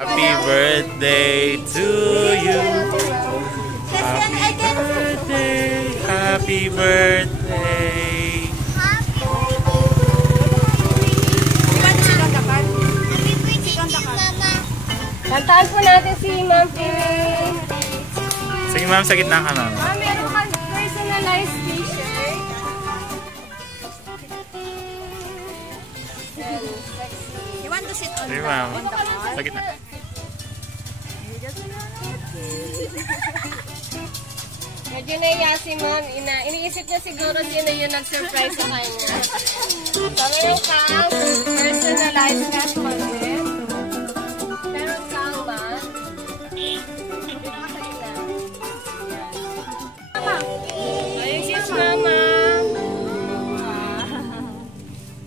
Happy birthday to you. Happy birthday. Happy birthday. Kantaan po natin si Ma'am Phoebe. Sige ma'am, sa gitna ka ma'am. Ma'am, meron kang personalized t-shirt. You want to sit on Sige ma'am, sa gitna. Medyo naiya si Ma'am. Iniisip niya siguro sino yung nag-surprise sa kanya. So, meron kang personalized cash magnet. Meron kang Ma'am. Dito ka sa gitna. Ayun si Mama.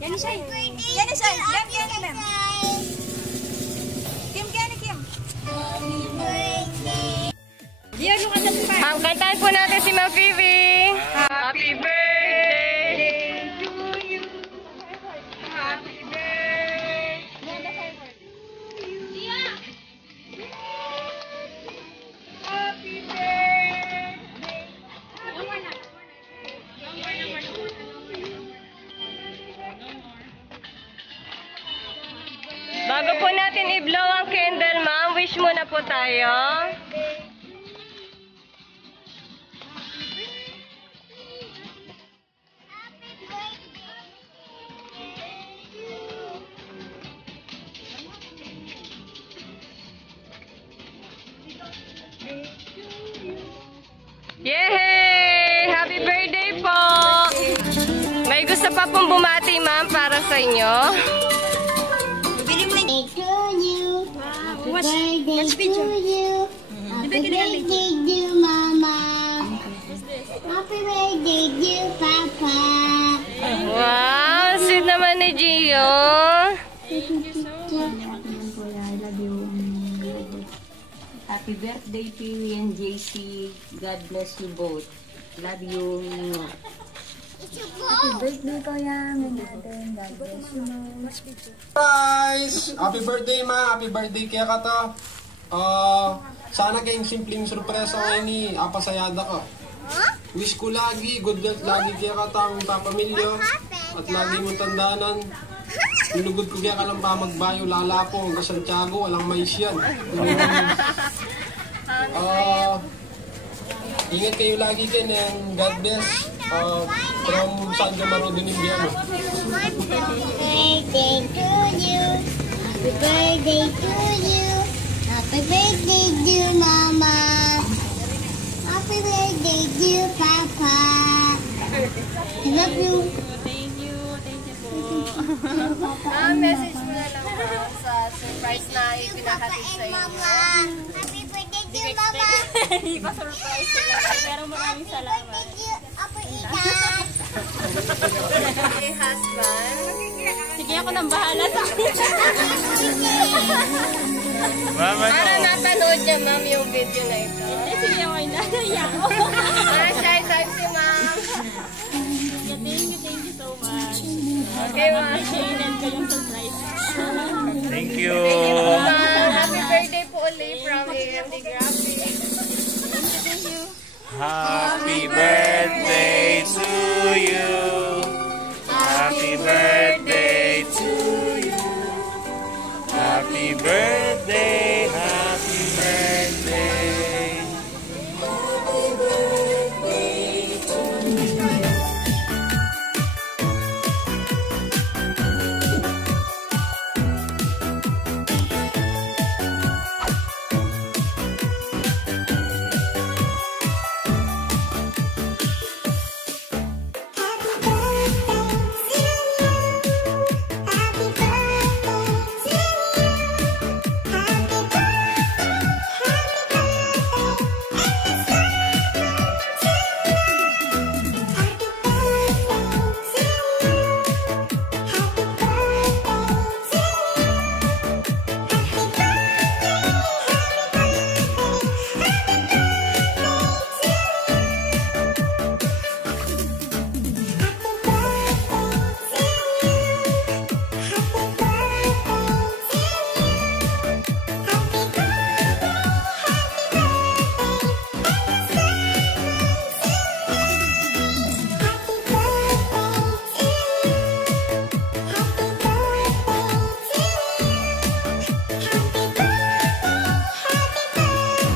Yan siya. Yan siya. Yan Kim. Kim, Kim. Happy birthday. Ma'am, kantahan po natin si Ma'am Phoebe. Happy birthday to you. Happy birthday. Happy birthday. Bago po natin i-blow ang candle, ma'am, wish muna po tayo. Yay! Happy birthday po! May gusto pa pong bumati, ma'am, para sa inyo. Happy birthday to you. Happy birthday to Mama. Happy birthday to Papa. Wow! Sweet naman ni Gio. Happy birthday, Pee and JC. God bless you both. Love you. Happy birthday, Kuya. God bless you. Surprise! Happy birthday, ma. Happy birthday kaya ka to. Sana kayong simpleng surpresa ngayon ni apasayada ka. Wish ko lagi, good health lagi kaya ka tang papamilyo. At lagi mong tandaanan. Nilugod ko kaya ka lang pa magbayo, lalapo hanggang Santiago, walang mais yan. Ingat kayo lagi din and God bless from San Camaro Dinibiano. Happy birthday to you. Happy birthday to you. Happy birthday to Mama. Happy birthday to Papa. I love you. Thank you po. Message mo na lang po sa surprise na ipinahatid sa inyo. Happy birthday to Mama. Hindi pa surprise sila, pero maraming salamat. Hey, husband. Sige, ako nang bahala sa Mama no. Para napanood niya, ma'am, yung video na ito. Hindi, sige, okay na. Para shy type si ma'am. Thank you so much. Okay, ma'am. Thank you. Thank you, ma'am. Happy birthday po ulit from MD Graphics. Happy birthday